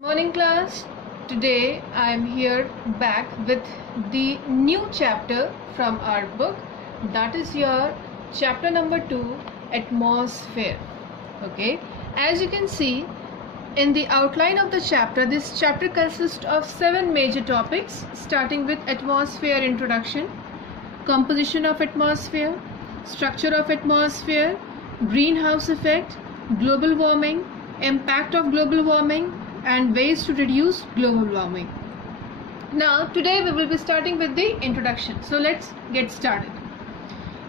Morning class. Today I am here back with the new chapter from our book, that is your chapter number 2, atmosphere. Okay, as you can see in the outline of the chapter, this chapter consists of 7 major topics, starting with atmosphere introduction, composition of atmosphere, structure of atmosphere, greenhouse effect, global warming, impact of global warming, and ways to reduce global warming. Now today we will be starting with the introduction. So let's get started.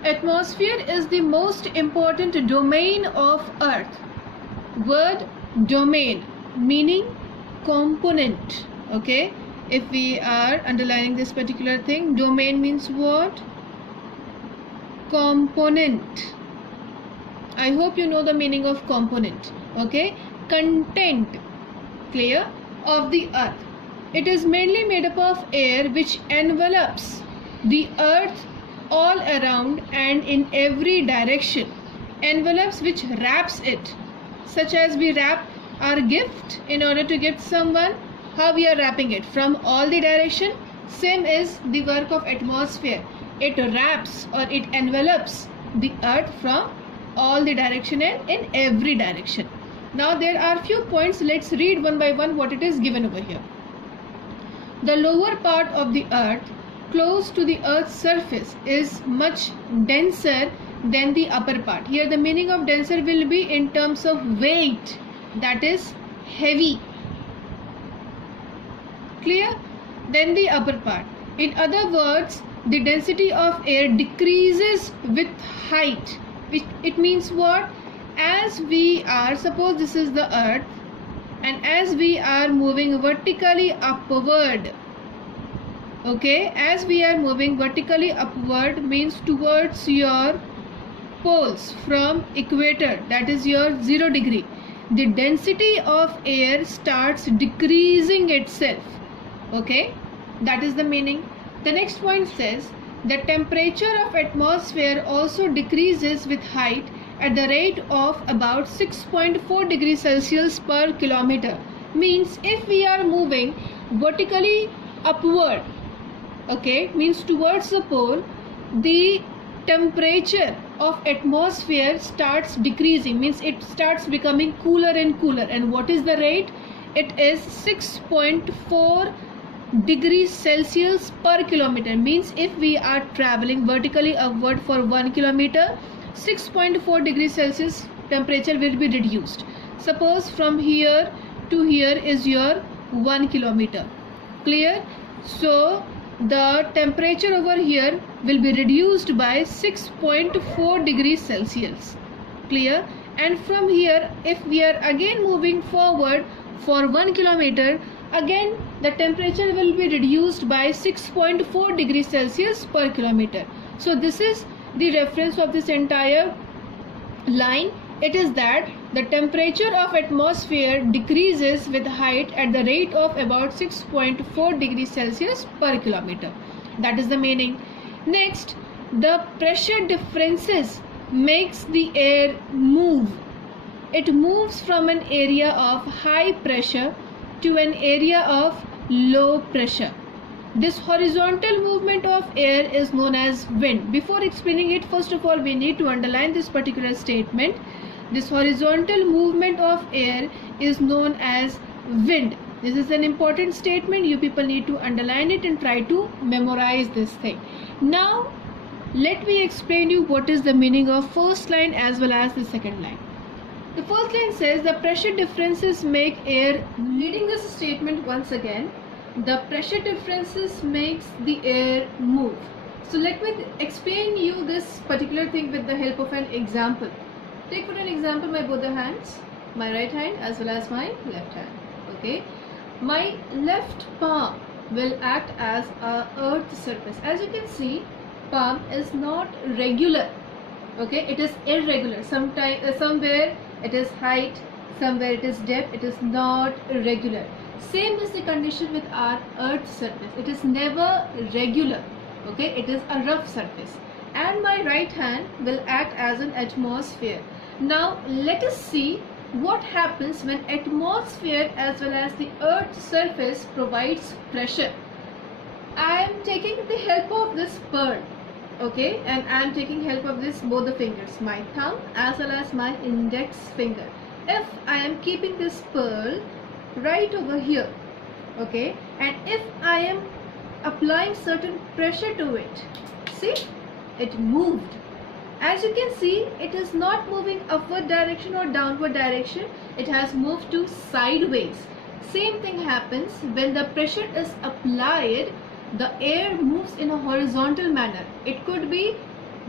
Atmosphere is the most important domain of Earth. Word domain meaning component. Okay, if we are underlining this particular thing, domain means what? Component. I hope you know the meaning of component. Okay, content, clear, of the earth. It is mainly made up of air which envelops the earth all around and in every direction. Envelopes which wraps it, such as we wrap our gift in order to gift someone. How we are wrapping it? From all the direction. Same is the work of atmosphere. It wraps or it envelops the earth from all the direction and in every direction. Now there are few points. Let's read one by one what it is given over here. The lower part of the earth close to the earth's surface is much denser than the upper part. Here the meaning of denser will be in terms of weight, that is heavy, clear, than the upper part. In other words, the density of air decreases with height. It means what? As we are, suppose this is the earth, and as we are moving vertically upward, okay, as we are moving vertically upward means towards your poles from equator, that is your 0 degree, the density of air starts decreasing itself. Okay, that is the meaning. The next point says the temperature of atmosphere also decreases with height at the rate of about 6.4 degrees Celsius per kilometer. Means if we are moving vertically upward, okay, means towards the pole, the temperature of atmosphere starts decreasing, means it starts becoming cooler and cooler. And what is the rate? It is 6.4 degrees Celsius per kilometer. Means if we are traveling vertically upward for 1 kilometer, 6.4 degrees Celsius temperature will be reduced. Suppose from here to here is your 1 kilometer, clear? So the temperature over here will be reduced by 6.4 degrees Celsius, clear? And from here, if we are again moving forward for 1 kilometer, again the temperature will be reduced by 6.4 degrees Celsius per kilometer. So this is the reference of this entire line. It is that the temperature of atmosphere decreases with height at the rate of about 6.4 degrees Celsius per kilometer. That is the meaning. Next, the pressure differences makes the air move. It moves from an area of high pressure to an area of low pressure. This horizontal movement of air is known as wind. Before explaining it, first of all we need to underline this particular statement. This horizontal movement of air is known as wind. This is an important statement. You people need to underline it and try to memorize this thing. Now let me explain you what is the meaning of first line as well as the second line. The first line says the pressure differences make air, reading this statement once again, the pressure differences makes the air move. So let me explain you this particular thing with the help of an example. Take for an example my both the hands, my right hand as well as my left hand. Okay, my left palm will act as a earth surface. As you can see, palm is not regular. Okay, it is irregular. Somewhere it is height, somewhere it is depth. It is not regular. Same is the condition with our earth surface. It is never regular. Okay, it is a rough surface. And my right hand will act as an atmosphere. Now let us see what happens when atmosphere as well as the earth's surface provides pressure. I am taking the help of this pearl, okay, and I am taking help of this both the fingers, my thumb as well as my index finger. If I am keeping this pearl right over here, okay, and if I am applying certain pressure to it, see, it moved. As you can see, it is not moving upward direction or downward direction, it has moved to sideways. Same thing happens when the pressure is applied, the air moves in a horizontal manner. It could be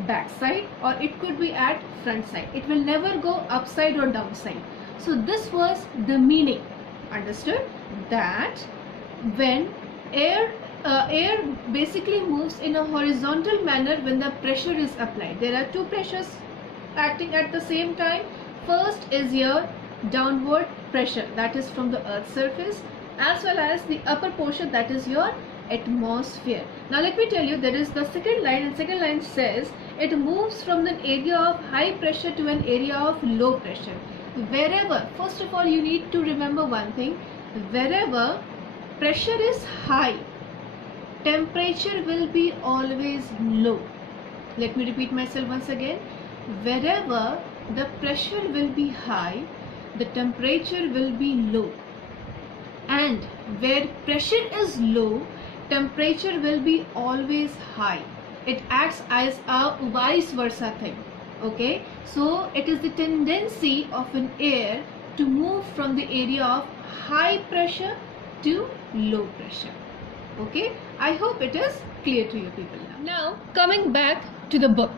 backside or it could be at front side. It will never go upside or downside. So this was the meaning, understood, that when air basically moves in a horizontal manner when the pressure is applied. There are two pressures acting at the same time. First is your downward pressure, that is from the earth's surface, as well as the upper portion, that is your atmosphere. Now let me tell you, there is the second line, and second line says it moves from an area of high pressure to an area of low pressure. Wherever, first of all, you need to remember one thing, wherever pressure is high, temperature will be always low. Let me repeat myself once again. Wherever the pressure will be high, the temperature will be low. And where pressure is low, temperature will be always high. It acts as a vice versa thing. Okay, so it is the tendency of an air to move from the area of high pressure to low pressure. Okay, I hope it is clear to you people now. Now coming back to the book,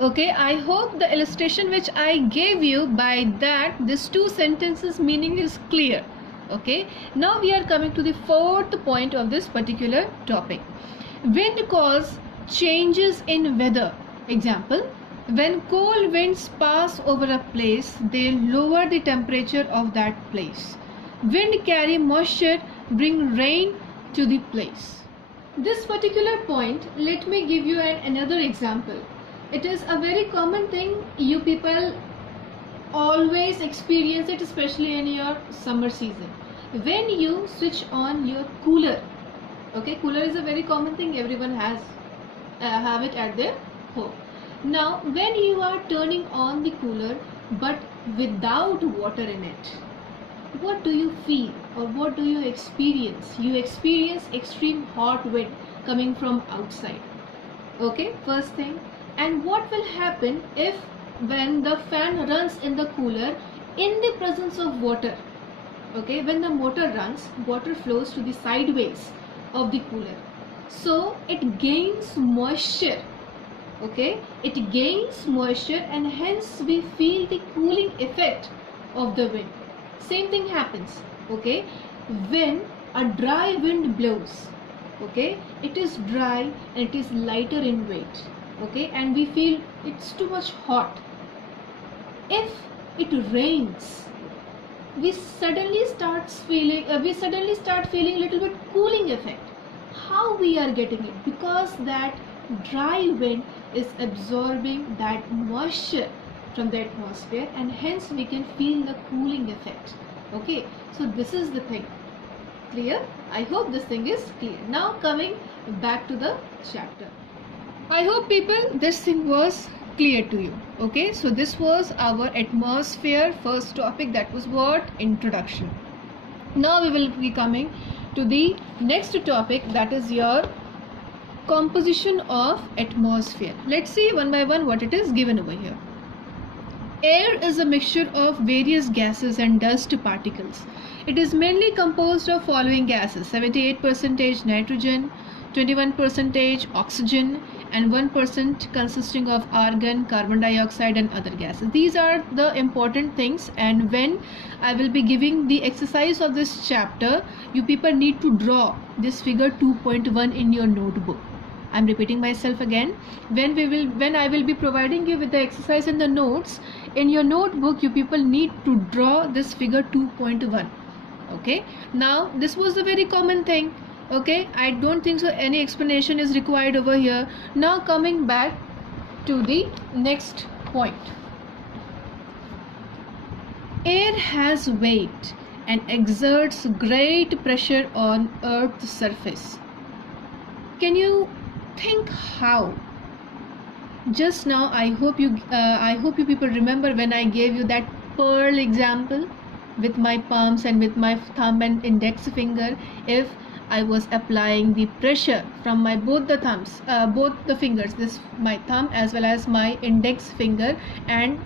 okay, I hope the illustration which I gave you, by that this two sentences meaning is clear. Okay, now we are coming to the fourth point of this particular topic. Wind cause changes in weather. Example, when cold winds pass over a place, they lower the temperature of that place. Wind carry moisture, bring rain to the place. This particular point, let me give you another example. It is a very common thing, you people always experience it, especially in your summer season. When you switch on your cooler, okay, cooler is a very common thing, everyone have it at their home. Now when you are turning on the cooler but without water in it, what do you feel or what do you experience? You experience extreme hot wind coming from outside. Okay, first thing. And what will happen if when the fan runs in the cooler in the presence of water? Okay, when the motor runs, water flows to the sideways of the cooler, so it gains moisture. Okay, it gains moisture and hence we feel the cooling effect of the wind. Same thing happens, okay, when a dry wind blows. Okay, it is dry and it is lighter in weight. Okay, and we feel it's too much hot. If it rains, we suddenly start feeling little bit cooling effect. How we are getting it? Because that dry wind is absorbing that moisture from the atmosphere and hence we can feel the cooling effect. Okay, so this is the thing. Clear? I hope this thing is clear. Now coming back to the chapter. I hope people this thing was clear to you. Okay, so this was our atmosphere first topic, that was what? Introduction. Now we will be coming to the next topic, that is your composition of atmosphere. Let's see one by one what it is given over here. Air is a mixture of various gases and dust particles. It is mainly composed of following gases: 78% nitrogen, 21% oxygen, and 1% consisting of argon, carbon dioxide and other gases. These are the important things, and when I will be giving the exercise of this chapter, you people need to draw this figure 2.1 in your notebook. I am repeating myself again. When I will be providing you with the exercise in the notes, in your notebook you people need to draw this figure 2.1. Okay, now this was a very common thing. Okay, I don't think so any explanation is required over here. Now coming back to the next point. Air has weight and exerts great pressure on Earth's surface. Can you think how? Just now, I hope you people remember when I gave you that pearl example with my palms and with my thumb and index finger. If I was applying the pressure from my both the fingers, this my thumb as well as my index finger, and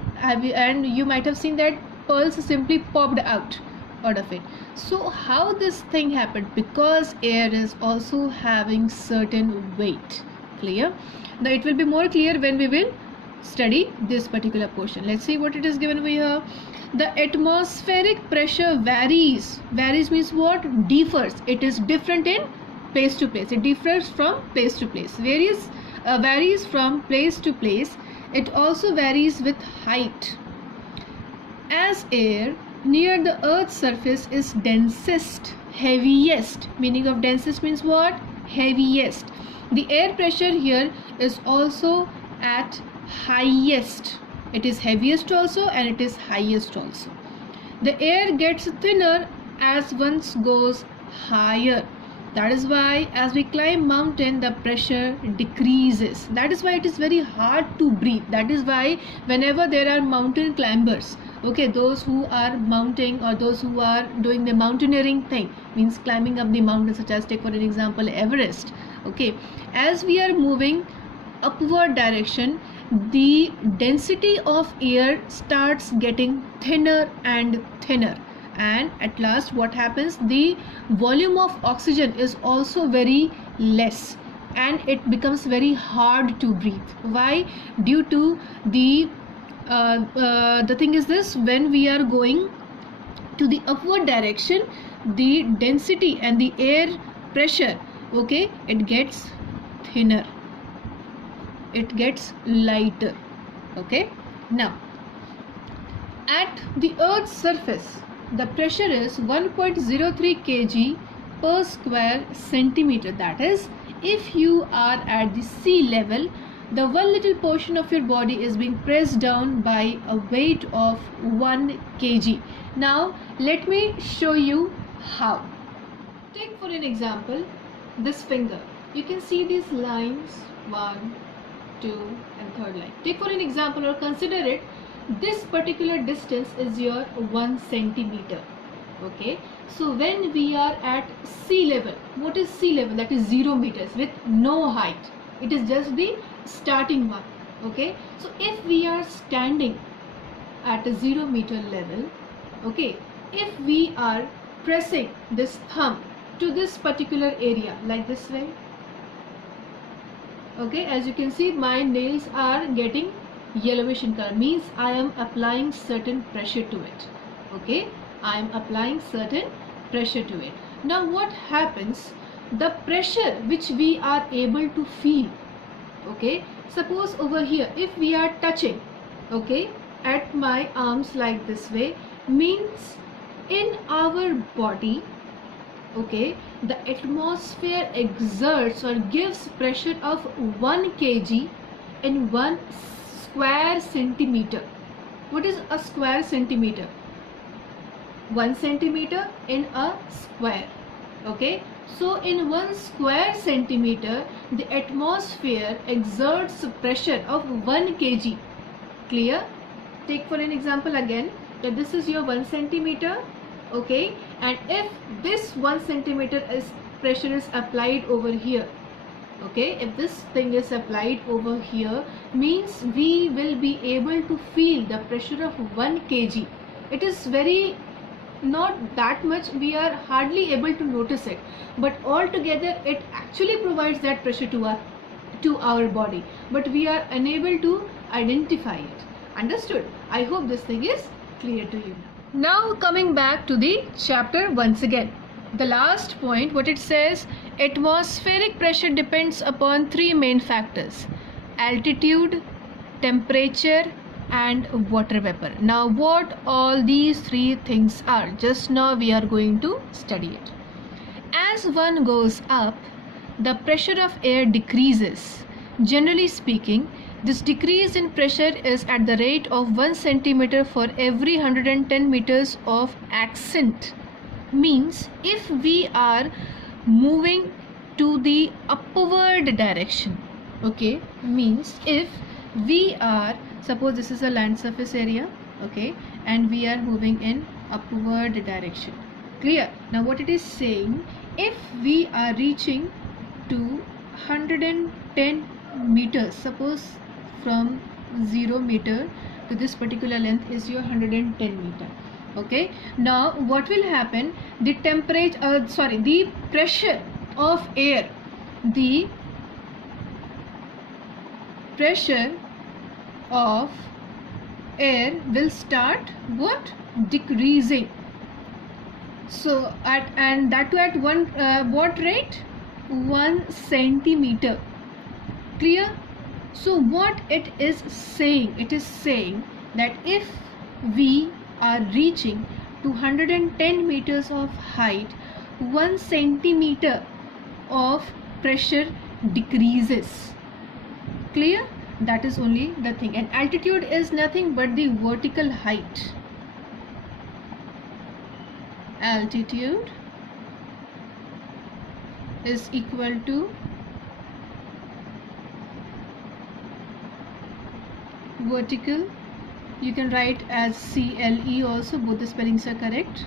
you might have seen that pearls simply popped out of it. So how this thing happened? Because air is also having certain weight. Clear? Now it will be more clear when we will study this particular portion. Let's see what it is given over here. The atmospheric pressure varies. Varies means what? Differs. It is different in place to place. It differs from place to place. Varies from place to place. It also varies with height. As air near the Earth's surface is densest, heaviest. Meaning of densest means what? Heaviest. The air pressure here is also at highest. It is heaviest also and it is highest also. The air gets thinner as one goes higher. That is why as we climb mountain, the pressure decreases. That is why it is very hard to breathe. That is why whenever there are mountain climbers, okay, those who are mounting or those who are doing the mountaineering thing, means climbing up the mountain, such as take for an example Everest. Okay, as we are moving upward direction, the density of air starts getting thinner and thinner, and at last what happens? The volume of oxygen is also very less and it becomes very hard to breathe. Why? Due to the thing is this: when we are going to the upward direction, the density and the air pressure, okay, it gets thinner, it gets lighter. Okay, now at the Earth's surface, the pressure is 1.03 kg per square centimeter. That is, if you are at the sea level, the one little portion of your body is being pressed down by a weight of 1 kg. Now let me show you how. Take for an example this finger. You can see these lines, 1, 2 and third line. Take for an example or consider it, this particular distance is your 1 centimeter. Okay, so when we are at sea level, what is sea level? That is 0 meters with no height. It is just the starting one. Okay, so if we are standing at a 0 meter level, okay, if we are pressing this thumb to this particular area like this way, okay, as you can see my nails are getting yellowish in color, means I am applying certain pressure to it. Okay, I am applying certain pressure to it. Now what happens? The pressure which we are able to feel, okay, suppose over here if we are touching, okay, at my arms like this way, means in our body, okay, the atmosphere exerts or gives pressure of 1 kg in 1 square centimeter. What is a square centimeter? 1 centimeter in a square. Okay, so in 1 square centimeter, the atmosphere exerts pressure of 1 kg. Clear? Take for an example again, that this is your 1 centimeter. Okay, and if this 1 centimeter pressure is applied over here, okay, if this thing is applied over here, means we will be able to feel the pressure of 1 kg. It is very not that much, we are hardly able to notice it, but altogether it actually provides that pressure to our body, but we are unable to identify it. Understood? I hope this thing is clear to you. Now coming back to the chapter once again, the last point, what it says: atmospheric pressure depends upon 3 main factors: altitude, temperature and water vapor. Now what all these 3 things are, just now we are going to study it. As one goes up, the pressure of air decreases. Generally speaking, This decrease in pressure is at the rate of 1 centimeter for every 110 meters of ascent. Means if we are moving to the upward direction, okay, means if we are, suppose this is a land surface area, okay, and we are moving in upward direction. Clear? Now what it is saying, if we are reaching to 110 meters, suppose from 0 meter to this particular length is your 110 meter, okay. Now what will happen, the temperature the pressure of air, the pressure of air will start what, decreasing. So at one what rate, 1 centimeter. Clear? So what it is saying, it is saying that if we are reaching to 110 meters of height, 1 centimeter of pressure decreases. Clear? That is only the thing. And altitude is nothing but the vertical height. Altitude is equal to vertical, you can write as CLE also, both the spellings are correct,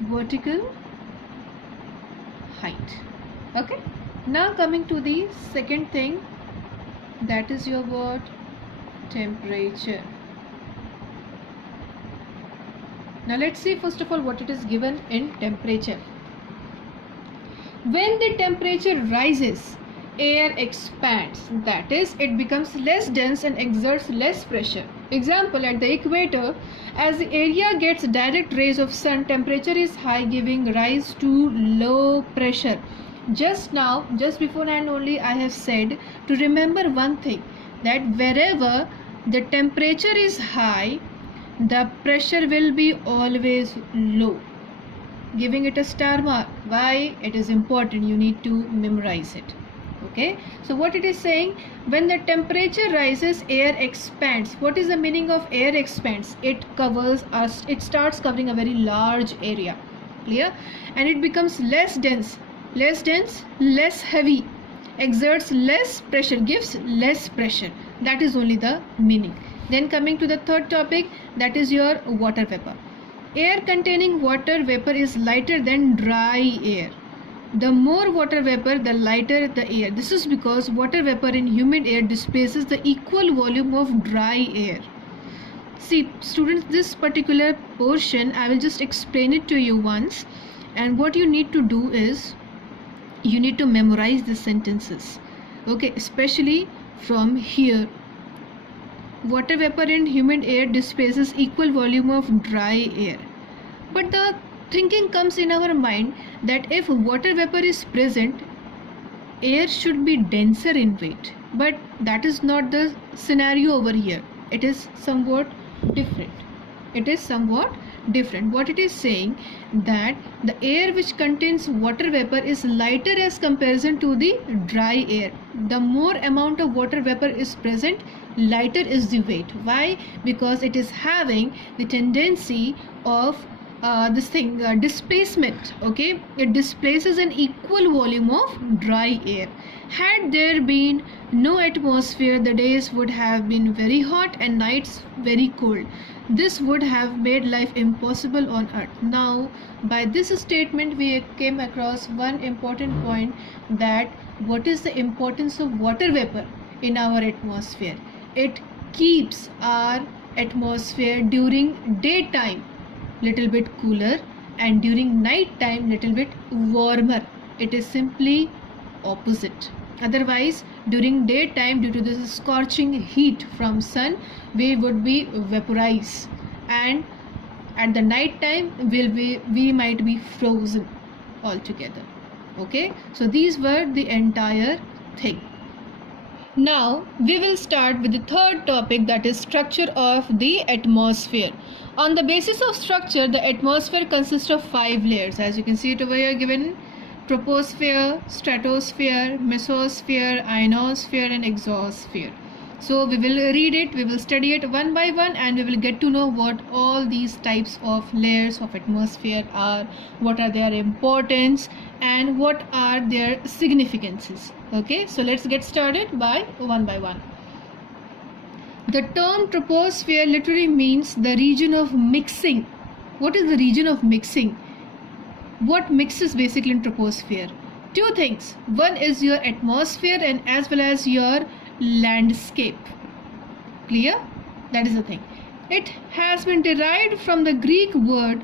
vertical height. Okay, now coming to the second thing, that is your what, temperature. Now let's see first of all what it is given in temperature. When the temperature rises, air expands, that is, it becomes less dense and exerts less pressure. Example, at the equator, as the area gets direct rays of sun, temperature is high, giving rise to low pressure. Just now, just beforehand only, I have said to remember one thing, that wherever the temperature is high, the pressure will be always low. Giving it a star mark. Why? It is important, you need to memorize it. Okay, so what it is saying, when the temperature rises, air expands. What is the meaning of air expands? It covers us, it starts covering a very large area. Clear? And it becomes less dense, less heavy, exerts less pressure, gives less pressure. That is only the meaning. Then coming to the third topic, that is your water vapor. Air containing water vapor is lighter than dry air. The more water vapor, the lighter the air. This is because water vapor in humid air displaces the equal volume of dry air. See students, this particular portion I will just explain it to you once, and what you need to do is you need to memorize the sentences. Okay, especially from here. Water vapor in humid air displaces equal volume of dry air. But the thinking comes in our mind that if water vapor is present, air should be denser in weight. But that is not the scenario over here. It is somewhat different. What it is saying, that the air which contains water vapor is lighter as comparison to the dry air. The more amount of water vapor is present, lighter is the weight. Why? Because it is having the tendency of displacement. Okay, it displaces an equal volume of dry air. Had there been no atmosphere, the days would have been very hot and nights very cold. This would have made life impossible on earth. Now by this statement we came across one important point, that what is the importance of water vapor in our atmosphere. It keeps our atmosphere during daytime little bit cooler and during night time little bit warmer. It is simply opposite. Otherwise during daytime, due to this scorching heat from sun, we would be vaporized, and at the night time we might be frozen altogether. Okay, so these were the entire thing. Now we will start with the third topic, that is structure of the atmosphere. On the basis of structure, the atmosphere consists of 5 layers. As you can see it over here given: troposphere, stratosphere, mesosphere, ionosphere and exosphere. So we will read it, we will study it one by one, and we will get to know what all these types of layers of atmosphere are, what are their importance, and what are their significances. Okay, so let's get started by one. The term troposphere literally means the region of mixing. What is the region of mixing? What mixes basically in troposphere? Two things. One is your atmosphere and as well as your landscape. Clear? That is the thing. It has been derived from the Greek word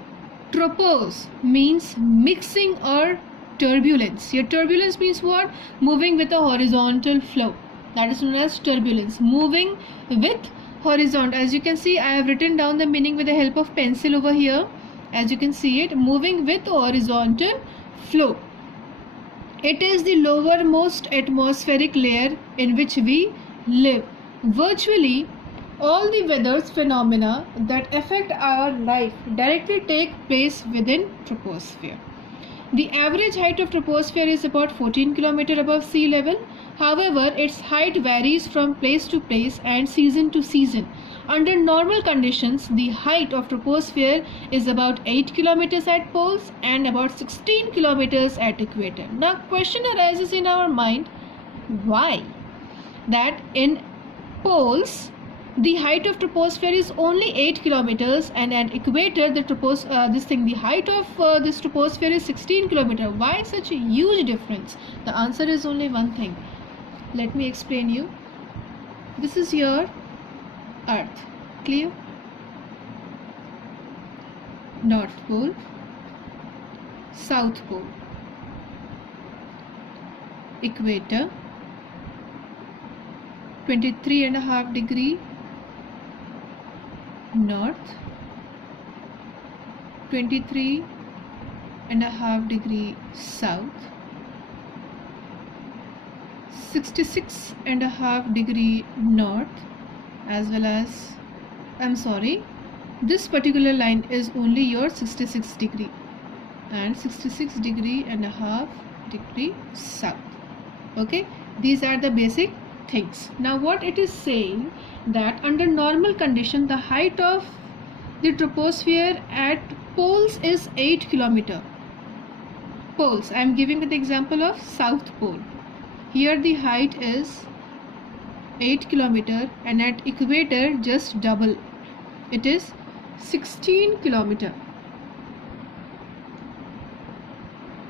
tropos, means mixing or turbulence. Your turbulence means what? Moving with a horizontal flow. That is known as turbulence. Moving with horizontal. As you can see, I have written down the meaning with the help of pencil over here. As you can see it, moving with horizontal flow. It is the lowermost atmospheric layer in which we live. Virtually all the weather phenomena that affect our life directly take place within troposphere. The average height of troposphere is about 14 km above sea level. However, its height varies from place to place and season to season. Under normal conditions, the height of troposphere is about 8 km at poles and about 16 km at equator. Now, question arises in our mind, why? That in poles, the height of troposphere is only 8 km and at equator, the height of this troposphere is 16 km. Why such a huge difference? The answer is only one thing. Let me explain you. This is your Earth. Clear? North Pole, South Pole, equator, 23.5 degree north, 23.5 degree south, 66.5 degree north, as well as, this particular line is only your 66 degree and 66.5 degree south. Okay, these are the basic things. Now what it is saying, that under normal condition the height of the troposphere at poles is 8 km. Poles, I am giving the example of South Pole. Here the height is 8 km and at equator just double. It is 16 km.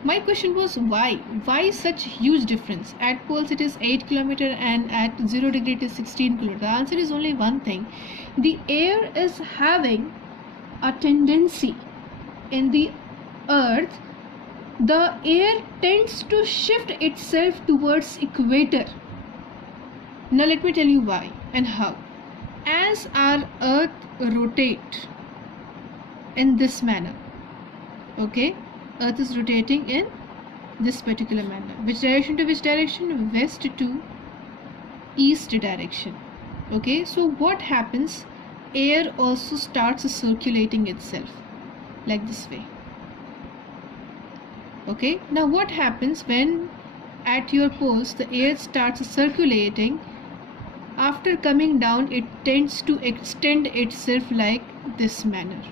My question was why? Why such huge difference? At poles it is 8 km and at 0 degree it is 16 km. The answer is only one thing. The air is having a tendency in the earth. The air tends to shift itself towards equator. Now let me tell you why and how. As our earth rotates in this manner, okay, earth is rotating in this particular manner. Which direction to which direction? West to east direction. Okay, so what happens? Air also starts circulating itself like this way. Okay, now what happens when at your poles the air starts circulating? After coming down, it tends to extend itself like this manner.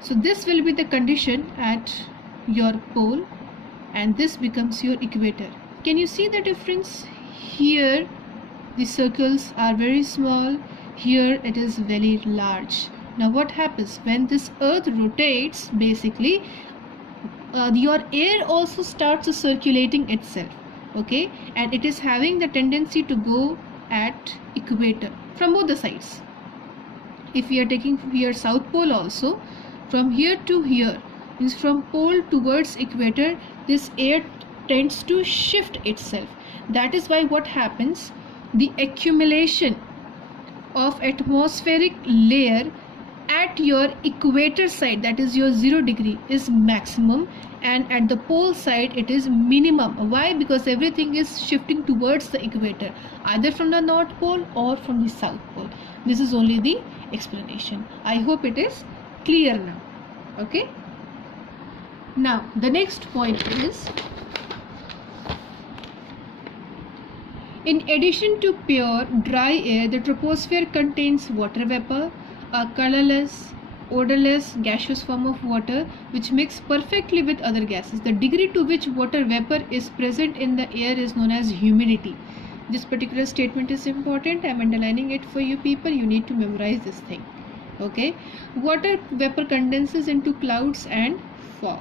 So this will be the condition at your pole and this becomes your equator. Can you see the difference? Here the circles are very small, here it is very large. Now what happens when this earth rotates? Basically your air also starts circulating itself, okay, and it is having the tendency to go at equator from both the sides. If we are taking here South Pole also, from here to here, means from pole towards equator, this air tends to shift itself. That is why what happens, the accumulation of atmospheric layer at your equator side, that is your 0 degree, is maximum, and at the pole side it is minimum. Why? Because everything is shifting towards the equator, either from the North Pole or from the South Pole. This is only the explanation. I hope it is clear now. Okay, now the next point is, In addition to pure dry air, the troposphere contains water vapor, a colorless, odorless, gaseous form of water which mix perfectly with other gases. The degree to which water vapor is present in the air is known as humidity. This particular statement is important. I am underlining it for you people. You need to memorize this thing. Okay. Water vapor condenses into clouds and fog.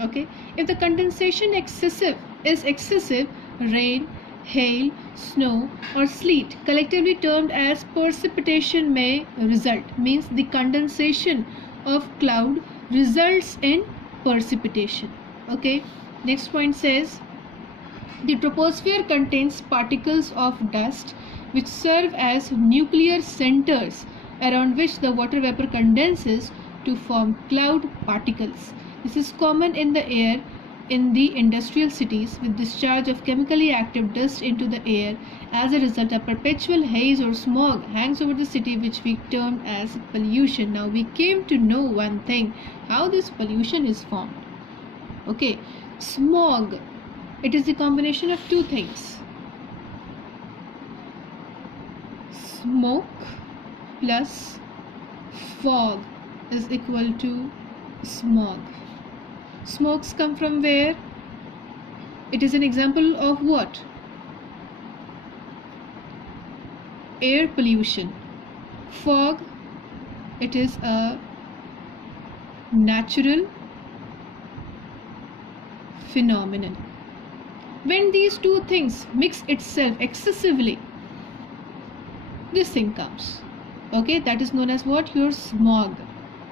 Okay. If the condensation is excessive, rain, hail, snow or sleet, collectively termed as precipitation, may result. Means the condensation of cloud results in precipitation. Okay. Next point says the troposphere contains particles of dust which serve as nuclear centers around which the water vapor condenses to form cloud particles. This is common in the air in the industrial cities with discharge of chemically active dust into the air. As a result, a perpetual haze or smog hangs over the city, which we termed as pollution. Now we came to know one thing, how this pollution is formed. Okay, smog, it is the combination of two things, smoke plus fog is equal to smog. Smokes come from where? It is an example of what? Air pollution. Fog, it is a natural phenomenon. When these two things mix itself excessively, this thing comes. Okay, that is known as what? Your smog.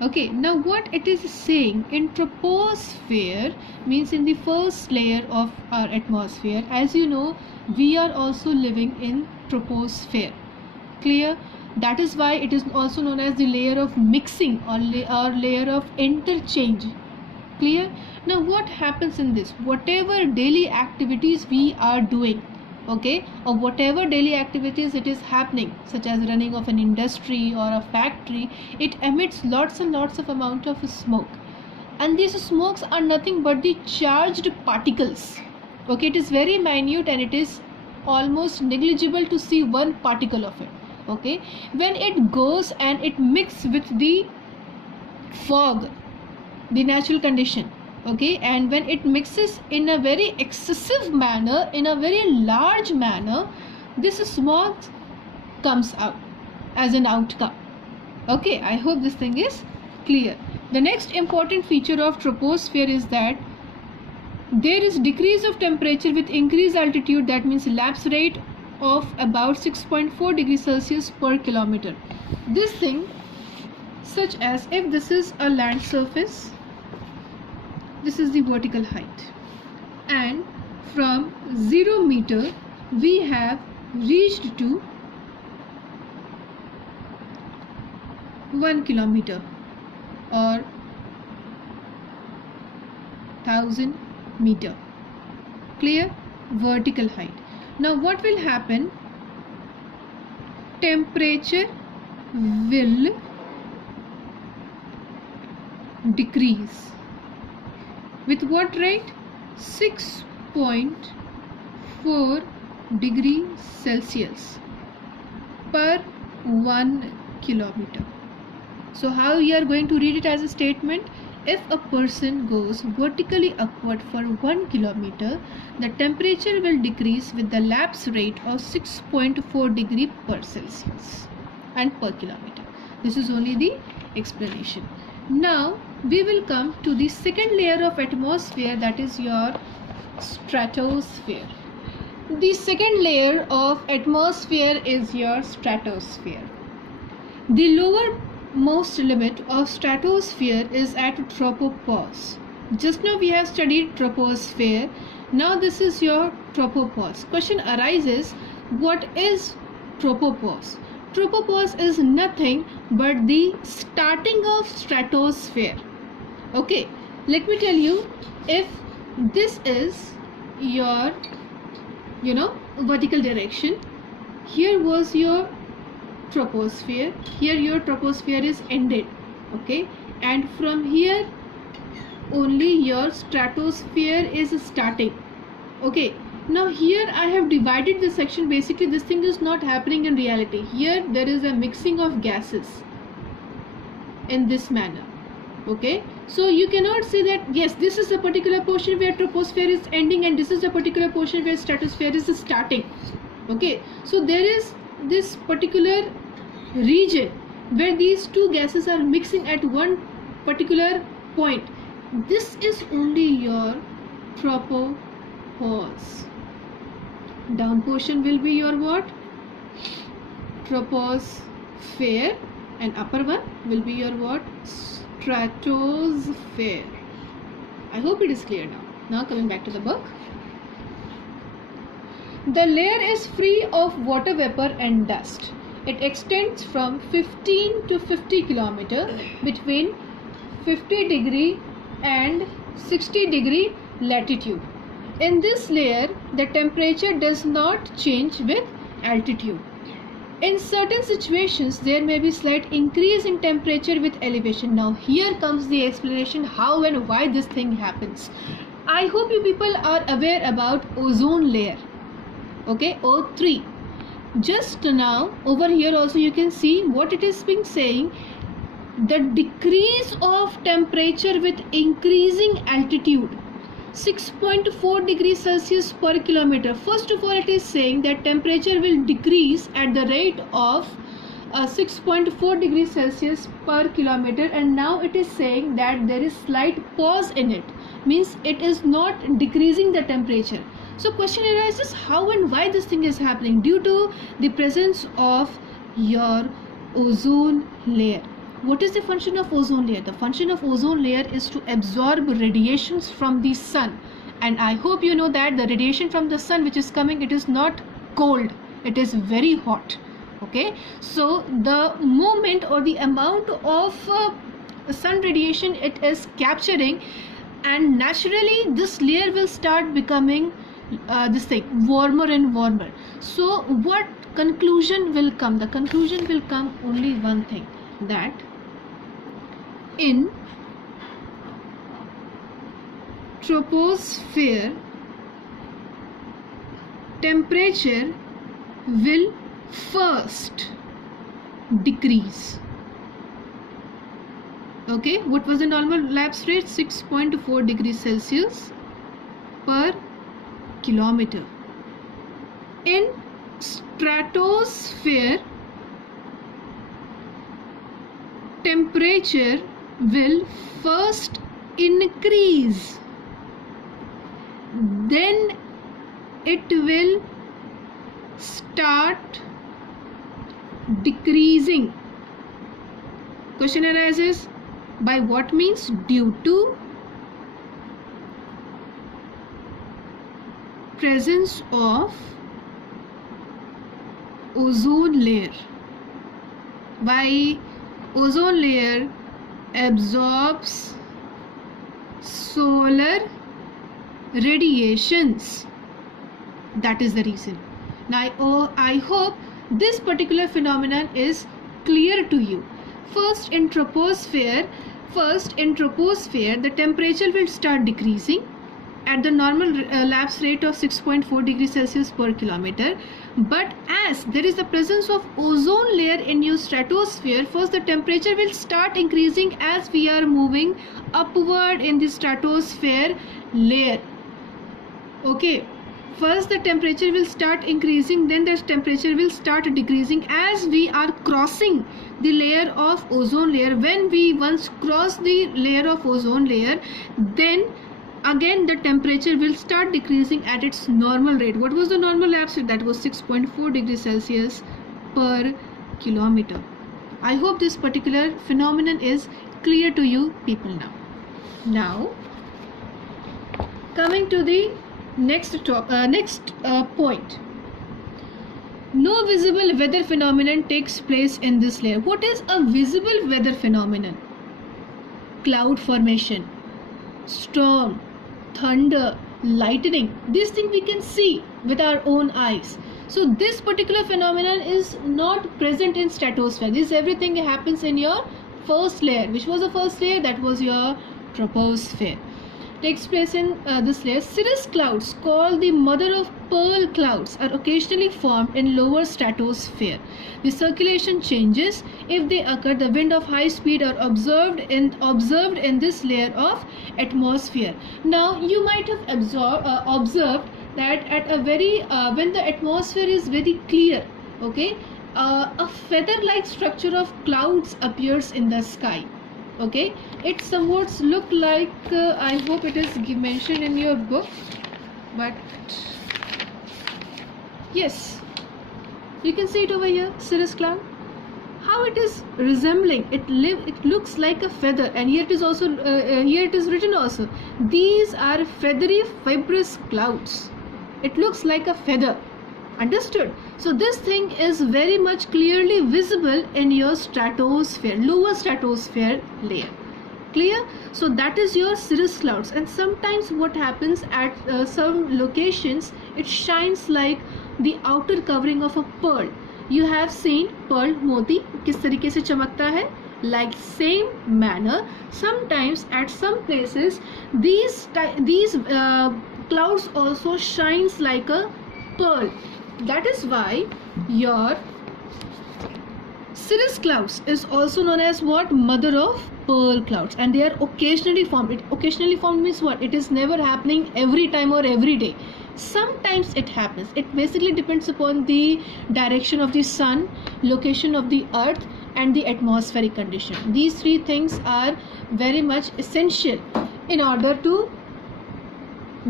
Okay, now what it is saying, in troposphere means in the first layer of our atmosphere. As you know, we are also living in troposphere. Clear? That is why it is also known as the layer of mixing or layer of interchange. Clear? Now what happens in this? Whatever daily activities we are doing, okay, or whatever daily activities it is happening, such as running of an industry or a factory, it emits lots and lots of amount of smoke, and these smokes are nothing but the charged particles. Okay, it is very minute and it is almost negligible to see one particle of it. Okay, when it goes and it mixes with the fog, the natural condition, okay, and when it mixes in a very excessive manner, in a very large manner, this smog comes out as an outcome. Okay, I hope this thing is clear. The next important feature of troposphere is that there is decrease of temperature with increased altitude. That means lapse rate of about 6.4 degrees Celsius per kilometer. This thing, such as if this is a land surface, this is the vertical height, and from 0 meter we have reached to 1 kilometer or 1000 meter. Clear? Vertical height. Now what will happen? Temperature will decrease. With what rate? 6.4 degrees Celsius per 1 kilometer. So how we are going to read it as a statement? If a person goes vertically upward for 1 kilometer, the temperature will decrease with the lapse rate of 6.4 degree per Celsius and per kilometer. This is only the explanation. Now we will come to the second layer of atmosphere, that is your stratosphere. The second layer of atmosphere is your stratosphere. The lowermost limit of stratosphere is at tropopause. Just now we have studied troposphere. Now this is your tropopause. Question arises, what is tropopause? Tropopause is nothing but the starting of stratosphere. Okay, let me tell you, if this is your vertical direction, here was your troposphere, here your troposphere is ended, okay, and from here only your stratosphere is starting. Okay, Now here I have divided the section. Basically this thing is not happening in reality. Here there is a mixing of gases in this manner. Okay, so you cannot say that yes, this is a particular portion where troposphere is ending and this is a particular portion where stratosphere is starting. Okay, so there is this particular region where these two gases are mixing at one particular point. This is only your tropopause. Down portion will be your what? Troposphere, and upper one will be your what? Stratosphere. I hope it is clear now. Now coming back to the book. The layer is free of water vapor and dust. It extends from 15 to 50 km between 50 degree and 60 degree latitude. In this layer, the temperature does not change with altitude. In certain situations, there may be slight increase in temperature with elevation. Now here comes the explanation how and why this thing happens. I hope you people are aware about ozone layer. Okay, O3. Just now over here also you can see what it is being saying. The decrease of temperature with increasing altitude, 6.4 degrees Celsius per kilometer. First of all, it is saying that temperature will decrease at the rate of 6.4 degrees Celsius per kilometer, and now it is saying that there is slight pause in it, means it is not decreasing the temperature. So question arises, how and why this thing is happening? Due to the presence of your ozone layer. What is the function of ozone layer? The function of ozone layer is to absorb radiations from the sun, and I hope you know that the radiation from the sun which is coming, it is not cold, it is very hot. Okay, so the moment or the amount of sun radiation it is capturing, and naturally this layer will start becoming warmer and warmer. So what conclusion will come? The conclusion will come only one thing, that in troposphere temperature will first decrease. Okay, what was the normal lapse rate? 6.4 degrees Celsius per kilometer. In stratosphere temperature will first increase, then it will start decreasing. Question arises, by what means? Due to presence of ozone layer. Why? Ozone layer absorbs solar radiations. That is the reason. Now I hope this particular phenomenon is clear to you. First in troposphere the temperature will start decreasing at the normal lapse rate of 6.4 degrees Celsius per kilometer. But as there is the presence of ozone layer in your stratosphere, first the temperature will start increasing as we are moving upward in the stratosphere layer. Okay, first the temperature will start increasing, then the temperature will start decreasing as we are crossing the layer of ozone layer. When we once cross the layer of ozone layer, then again the temperature will start decreasing at its normal rate. What was the normal lapse rate? That was 6.4 degrees Celsius per kilometer. I hope this particular phenomenon is clear to you people now. Now coming to the next point. No visible weather phenomenon takes place in this layer. What is a visible weather phenomenon? Cloud formation, storm, thunder, lightning. This thing we can see with our own eyes. So this particular phenomenon is not present in stratosphere. This everything happens in your first layer. Which was the first layer? That was your troposphere. takes place in this layer. Cirrus clouds, called the mother of pearl clouds, are occasionally formed in lower stratosphere. The circulation changes. If they occur, the wind of high speed are observed in this layer of atmosphere. Now you might have observed that at a very when the atmosphere is very clear, okay, a feather-like structure of clouds appears in the sky. Okay, it somewhat look like I hope it is mentioned in your book, but yes, you can see it over here, cirrus cloud, how it is resembling, it looks like a feather, and here it is also here it is written also, these are feathery fibrous clouds. It looks like a feather. Understood? So this thing is very much clearly visible in your stratosphere, lower stratosphere layer. Clear? So that is your cirrus clouds. And sometimes what happens at some locations, it shines like the outer covering of a pearl. You have seen pearl moti किस तरीके से चमकता है? Like same manner, sometimes at some places these clouds also shines like a pearl. That is why your cirrus clouds is also known as what? Mother of pearl clouds, and they are occasionally formed. It occasionally formed means what? It is never happening every time or every day. Sometimes it happens. It basically depends upon the direction of the sun, location of the earth, and the atmospheric condition. These three things are very much essential in order to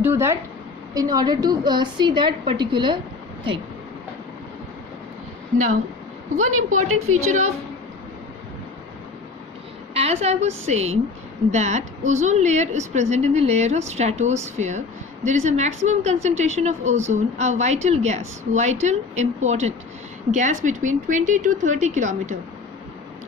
do that, in order to see that particular thing. Now, one important feature of, as I was saying, that ozone layer is present in the layer of stratosphere. There is a maximum concentration of ozone, a vital gas, vital important gas between 20 to 30 kilometer.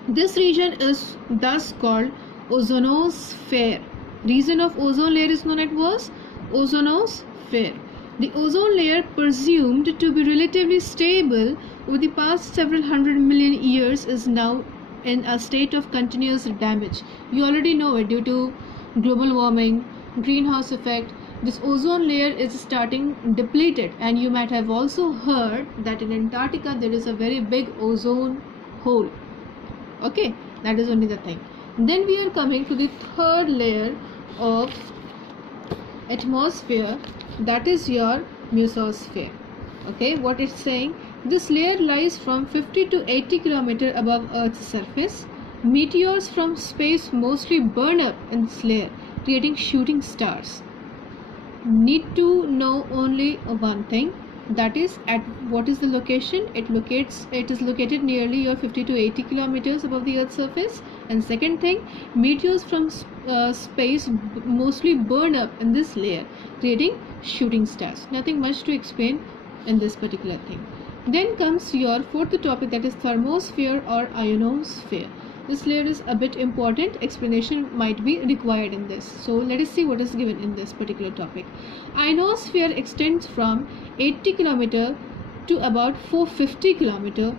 This region is thus called ozonosphere. Region of ozone layer is known as ozonosphere. The ozone layer, presumed to be relatively stable over the past several hundred million years, is now in a state of continuous damage. You already know it, due to global warming, greenhouse effect, this ozone layer is starting depleted, and you might have also heard that in Antarctica there is a very big ozone hole. Okay, that is only the thing. Then we are coming to the third layer of atmosphere, that is your mesosphere. Okay, what it's saying, this layer lies from 50 to 80 kilometers above Earth's surface. Meteors from space mostly burn up in this layer, creating shooting stars. Need to know only one thing, that is at what is the location. It is located nearly your 50 to 80 kilometers above the Earth's surface. And second thing, meteors from space mostly burn up in this layer, creating shooting stars. Nothing much to explain in this particular thing. Then comes your fourth topic, that is thermosphere or ionosphere. This layer is a bit important. Explanation might be required in this. So let us see what is given in this particular topic. Ionosphere extends from 80 km to about 450 km.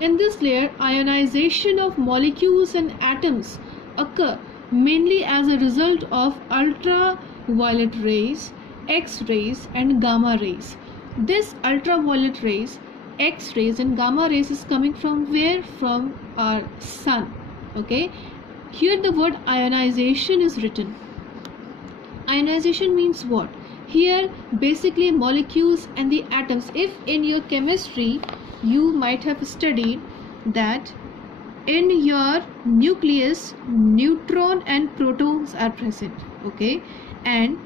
In this layer, ionization of molecules and atoms occur mainly as a result of ultraviolet rays, X-rays and gamma rays. This ultraviolet rays, X-rays and gamma rays is coming from where? From our sun. Okay, here the word ionization is written. Ionization means what? Here basically molecules and the atoms. If in your chemistry you might have studied that in your nucleus neutron and protons are present, okay, and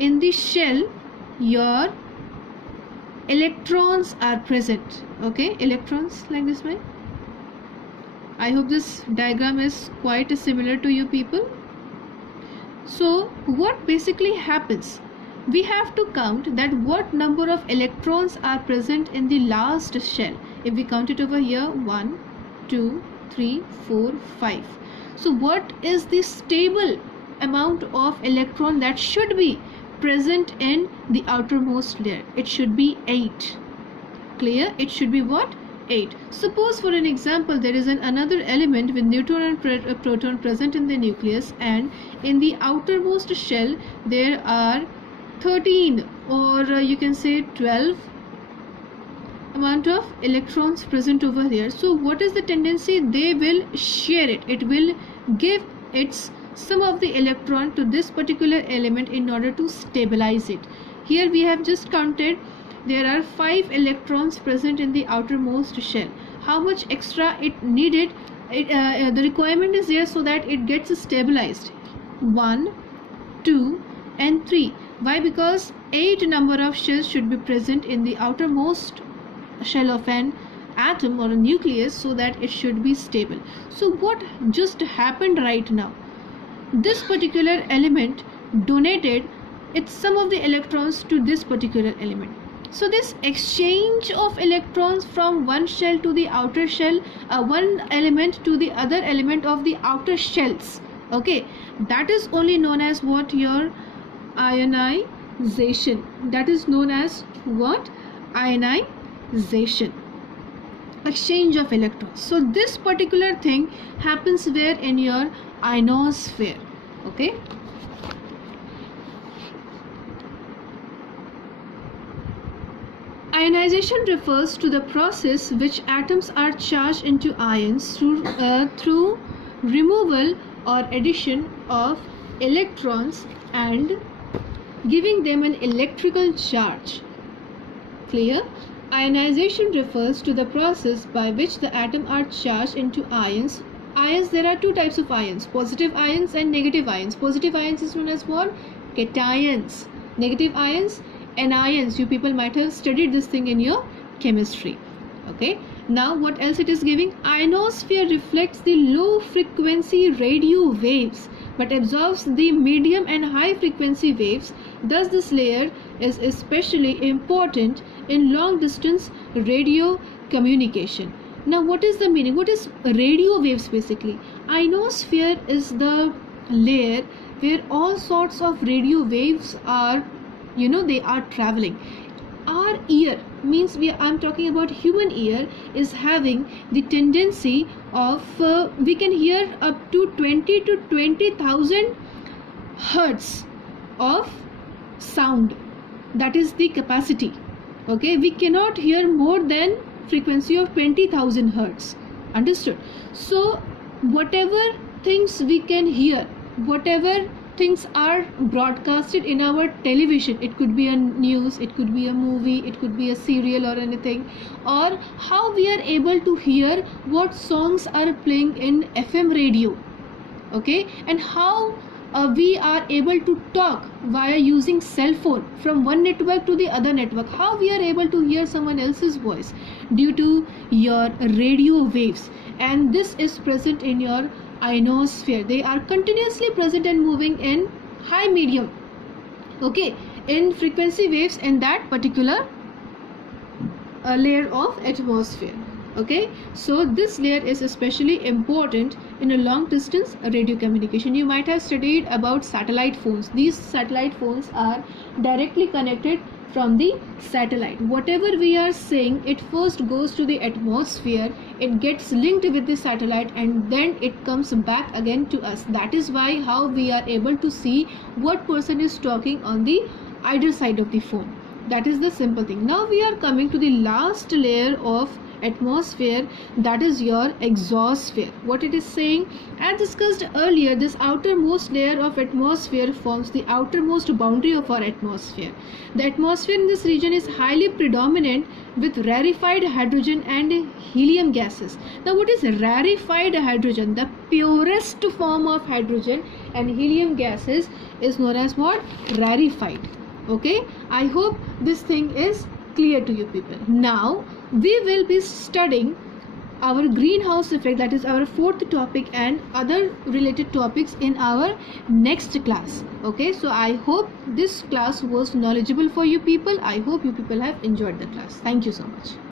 in the shell your electrons are present, okay, electrons like this way. I hope this diagram is quite similar to you people. So what basically happens, we have to count that what number of electrons are present in the last shell. If we count it over here, 1 2 3 4 5. So what is the stable amount of electron that should be present in the outermost layer? It should be 8. Clear? It should be what? 8. Suppose for an example there is another element with neutron and proton present in the nucleus, and in the outermost shell there are 13 or you can say 12 amount of electrons present over there. So what is the tendency? They will share it. It will give its some of the electron to this particular element in order to stabilize it. Here we have just counted there are 5 electrons present in the outermost shell. How much extra it needed? The requirement is there so that it gets stabilized. 1, 2 and 3. Why? Because 8 number of shells should be present in the outermost shell of an atom or a nucleus so that it should be stable. So what just happened right now? This particular element donated its some of the electrons to this particular element. So this exchange of electrons from one shell to the outer shell, one element to the other element of the outer shells, okay, that is only known as what? Your ionization. That is known as what? Ionization, exchange of electrons. So this particular thing happens where? In your ionosphere, okay. Ionization refers to the process which atoms are charged into ions through removal or addition of electrons and giving them an electrical charge. Clear? Ionization refers to the process by which the atoms are charged into ions. Ions, there are two types of ions, positive ions and negative ions. Positive ions is known as what? Cations. Negative ions, anions. You people might have studied this thing in your chemistry, okay. Now what else it is giving? Ionosphere reflects the low frequency radio waves but absorbs the medium and high frequency waves. Thus this layer is especially important in long distance radio communication. Now what is the meaning? What is radio waves basically? Ionosphere is the layer where all sorts of radio waves are, you know, they are traveling. Our ear, means I'm talking about human ear, is having the tendency of we can hear up to 20 to 20,000 hertz of sound. That is the capacity, okay. We cannot hear more than frequency of 20,000 hertz. Understood? So whatever things we can hear, whatever things are broadcasted in our television, it could be a news, it could be a movie, it could be a serial or anything, or how we are able to hear what songs are playing in FM radio, okay, and how we are able to talk via using cell phone from one network to the other network, how we are able to hear someone else's voice due to your radio waves, and this is present in your ionosphere. They are continuously present and moving in high medium, okay, in frequency waves in that particular layer of atmosphere, okay. So this layer is especially important in a long distance radio communication. You might have studied about satellite phones. These satellite phones are directly connected from the satellite. Whatever we are saying, it first goes to the atmosphere, it gets linked with the satellite, and then it comes back again to us. That is why how we are able to see what person is talking on the either side of the phone. That is the simple thing. Now we are coming to the last layer of atmosphere, that is your exosphere. What it is saying, as discussed earlier, this outermost layer of atmosphere forms the outermost boundary of our atmosphere. The atmosphere in this region is highly predominant with rarefied hydrogen and helium gases. Now what is rarefied hydrogen? The purest form of hydrogen and helium gases is known as what? Rarefied, okay. I hope this thing is clear to you people. Now we will be studying our greenhouse effect, that is our fourth topic, and other related topics in our next class, okay. So I hope this class was knowledgeable for you people. I hope you people have enjoyed the class. Thank you so much.